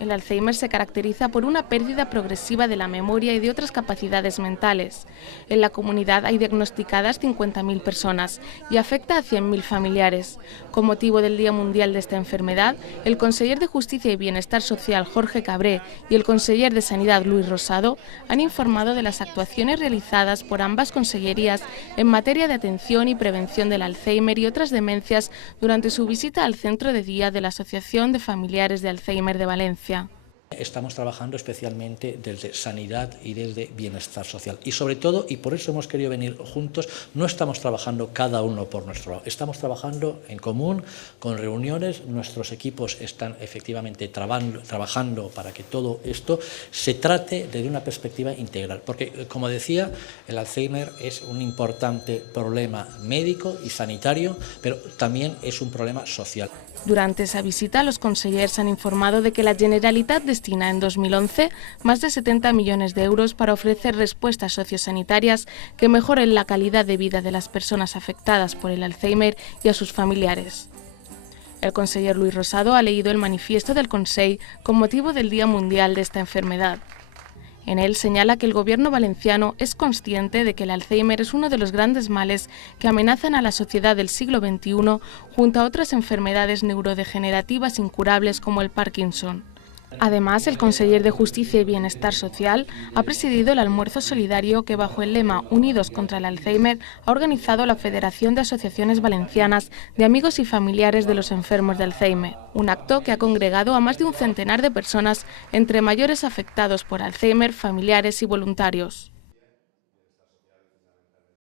El Alzheimer se caracteriza por una pérdida progresiva de la memoria y de otras capacidades mentales. En la comunidad hay diagnosticadas 50.000 personas y afecta a 100.000 familiares. Con motivo del Día Mundial de esta enfermedad, el conseller de Justicia y Bienestar Social Jorge Cabré y el conseller de Sanidad Luis Rosado han informado de las actuaciones realizadas por ambas consellerías en materia de atención y prevención del Alzheimer y otras demencias durante su visita al centro de día de la Asociación de Familiares de Alzheimer de Valencia. Estamos trabajando especialmente desde Sanidad y desde Bienestar Social y sobre todo, y por eso hemos querido venir juntos, no estamos trabajando cada uno por nuestro lado, estamos trabajando en común, con reuniones, nuestros equipos están efectivamente trabajando para que todo esto se trate desde una perspectiva integral, porque como decía, el Alzheimer es un importante problema médico y sanitario, pero también es un problema social. Durante esa visita, los consellers han informado de que la Generalitat destina en 2011 más de 70 millones de euros para ofrecer respuestas sociosanitarias que mejoren la calidad de vida de las personas afectadas por el Alzheimer y a sus familiares. El conseller Luis Rosado ha leído el manifiesto del Consell con motivo del Día Mundial de esta enfermedad. En él señala que el gobierno valenciano es consciente de que el Alzheimer es uno de los grandes males que amenazan a la sociedad del siglo XXI junto a otras enfermedades neurodegenerativas incurables como el Parkinson. Además, el conseller de Justicia y Bienestar Social ha presidido el almuerzo solidario que, bajo el lema Unidos contra el Alzheimer, ha organizado la Federación de Asociaciones Valencianas de Amigos y Familiares de los Enfermos de Alzheimer. Un acto que ha congregado a más de un centenar de personas, entre mayores afectados por Alzheimer, familiares y voluntarios.